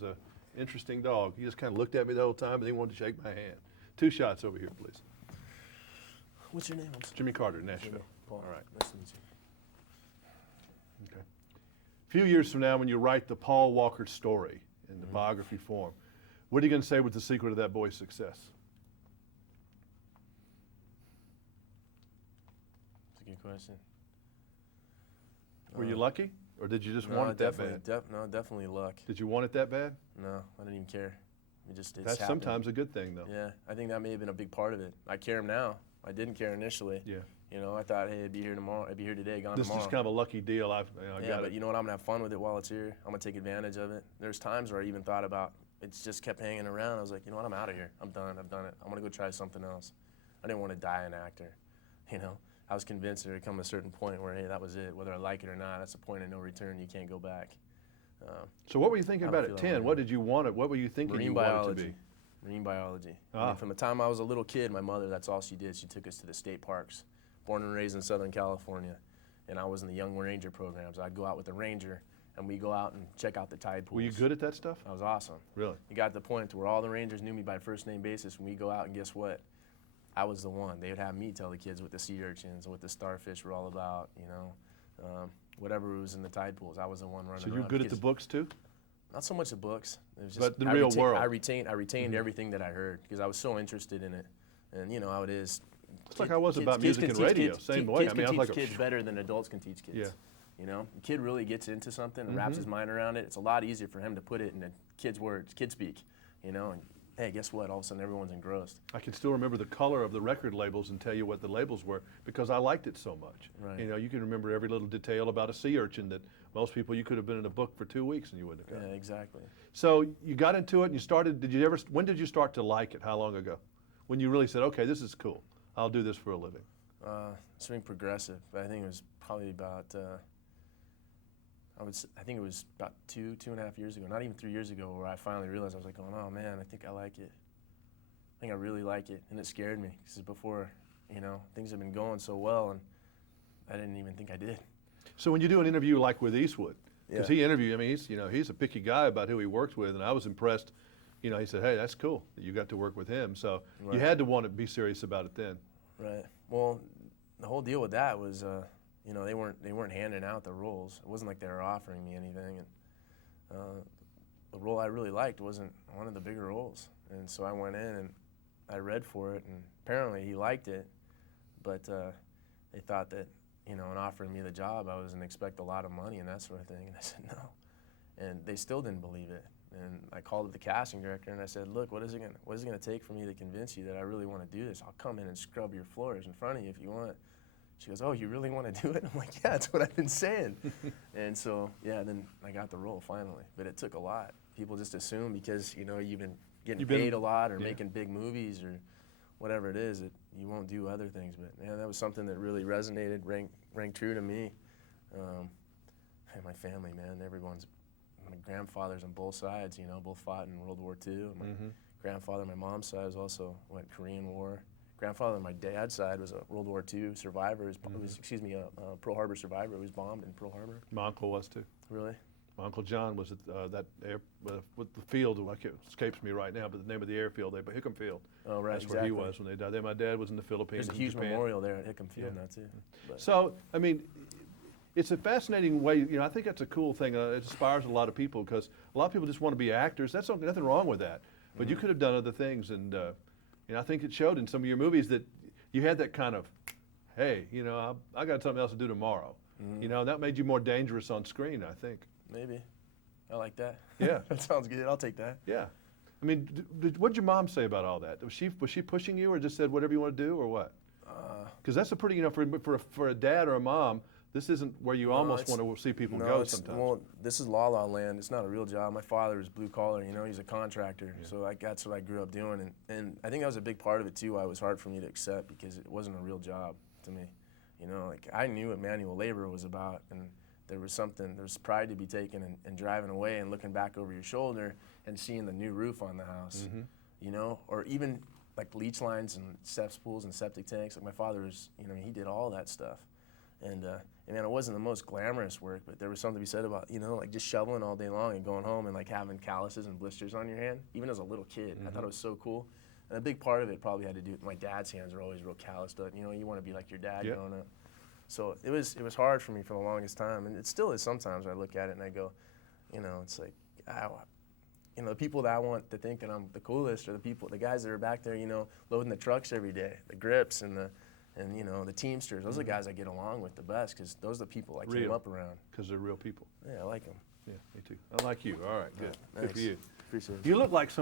was a interesting dog. He just kind of looked at me the whole time, and he wanted to shake my hand. 2 shots over here, please. What's your name? Jimmy Carter, Nashville. Paul. All right. Nice to meet you. Okay. A few years from now, when you write the Paul Walker story in the biography form, what are you going to say was the secret of that boy's success? That's a good question. Were you lucky, or did you just want it that bad? No, definitely luck. Did you want it that bad? No, I didn't even care. It's That's happened. sometimes a good thing, though. Yeah, I think that may have been a big part of it. I care now. I didn't care initially. Yeah. You know, I thought, hey, I'd be here tomorrow. I'd be here today, gone This tomorrow. is just kind of a lucky deal. I yeah, got but it. you know what? I'm gonna have fun with it while it's here. I'm gonna take advantage of it. There's times where I even thought about it's just kept hanging around. I was like, you know what? I'm out of here. I'm done. I've done it. I'm gonna go try something else. I didn't want to die an actor. You know, I was convinced there would come a certain point where, hey, that was it. Whether I like it or not, that's the point of no return. You can't go back. So what were you thinking about at 10? What did you want? What were you thinking Marine you biology. wanted to be? Marine biology. Ah. I mean, from the time I was a little kid, my mother, that's all she did. She took us to the state parks. Born and raised in Southern California, and I was in the Young Ranger programs. I'd go out with the ranger, and we go out and check out the tide pools. Were you good at that stuff? I was awesome. Really? It got to the point to where all the rangers knew me by first name basis when we go out, and guess what? I was the one. They would have me tell the kids what the sea urchins and what the starfish were all about, you know. Whatever was in the tide pools, I was the one running around. So you're good at the books too? Not so much the books. It was just, but the real world. I retained everything that I heard because I was so interested in it. And you know how it is. It's like I was about music and radio, same way. Kids I mean, I can was teach like kids better than adults can teach kids. Yeah. You know, a kid really gets into something and wraps his mind around it. It's a lot easier for him to put it in a kid's words, kid speak. You know, and hey, guess what? All of a sudden, everyone's engrossed. I can still remember the color of the record labels and tell you what the labels were because I liked it so much. Right. You know, you can remember every little detail about a sea urchin that most people, you could have been in a book for 2 weeks and you wouldn't have got. Yeah, exactly. So you got into it and you started, when did you start to like it? How long ago? When you really said, okay, this is cool. I'll do this for a living. Swing progressive, but I think it was probably about, I think it was about 2.5 years ago, not even 3 years ago, where I finally realized I was like, oh man, I think I like it. I think I really like it, and it scared me because before, you know, things have been going so well, and I didn't even think I did. So when you do an interview like with Eastwood, because Yeah. he interviewed, I mean, he's a picky guy about who he works with, and I was impressed. You know, he said, hey, that's cool that you got to work with him. So you Right. had to want to be serious about it then. Right. Well, the whole deal with that was, you know, they weren't handing out the roles. It wasn't like they were offering me anything, and the role I really liked wasn't one of the bigger roles. And so I went in and I read for it, and apparently he liked it, but they thought that, you know, in offering me the job, I was going to expect a lot of money and that sort of thing. And I said no, and they still didn't believe it. And I called up the casting director and I said, look, what is it going to take for me to convince you that I really want to do this? I'll come in and scrub your floors in front of you if you want. She goes, oh, you really want to do it? I'm like, yeah, that's what I've been saying. And so, yeah, then I got the role finally. But it took a lot. People just assume because, you know, you've been getting paid a lot or making big movies or whatever it is, that you won't do other things. But, man, that was something that really resonated, rang true to me. And my family, man, my grandfathers on both sides, you know, both fought in World War II. My grandfather on my mom's side was also went Korean War. Grandfather on my dad's side was a World War II survivor. A Pearl Harbor survivor. He was bombed in Pearl Harbor. My uncle was too. Really? My Uncle John was at with the field, it escapes me right now, but the name of the airfield, Hickam Field. Oh, right, That's where he was when they died. My dad was in the Philippines. There's a huge Japan. memorial there at Hickam Field now, too. But So, I mean, it's a fascinating way, you know, I think that's a cool thing. It inspires a lot of people because a lot of people just want to be actors. That's nothing wrong with that. But you could have done other things, and you know, I think it showed in some of your movies that you had that kind of, hey, you know, I got something else to do tomorrow. You know, that made you more dangerous on screen, I think. maybe. I like that. Yeah. That sounds good. I'll take that. Yeah. I mean, what did your mom say about all that? Was she pushing you or just said whatever you want to do or what? Because that's a pretty, you know, for a dad or a mom, this isn't where you almost want to see people go sometimes. Well, this is La La Land. It's not a real job. My father was blue collar, you know, he's a contractor. Yeah. So that's what I grew up doing. And I think that was a big part of it too, why it was hard for me to accept because it wasn't a real job to me. You know, like I knew what manual labor was about, and there was pride to be taken in driving away and looking back over your shoulder and seeing the new roof on the house, you know, or even like leach lines and cesspools and septic tanks. Like my father was, you know, he did all that stuff. And And man, it wasn't the most glamorous work, but there was something to be said about, you know, like just shoveling all day long and going home and like having calluses and blisters on your hand, even as a little kid. I thought it was so cool. And a big part of it probably had to do with my dad's hands are always real calloused up. You know, you want to be like your dad growing up. So it was hard for me for the longest time, and it still is sometimes. I look at it and I go, you know, it's like, you know, the people that I want to think that I'm the coolest are the guys that are back there, you know, loading the trucks every day, the grips and you know, the Teamsters. Those are the guys I get along with the best because those are the people I came up around. Because they're real people. Yeah, I like them. Yeah, me too. I like you. All right, good. Good for you. Appreciate it. You look like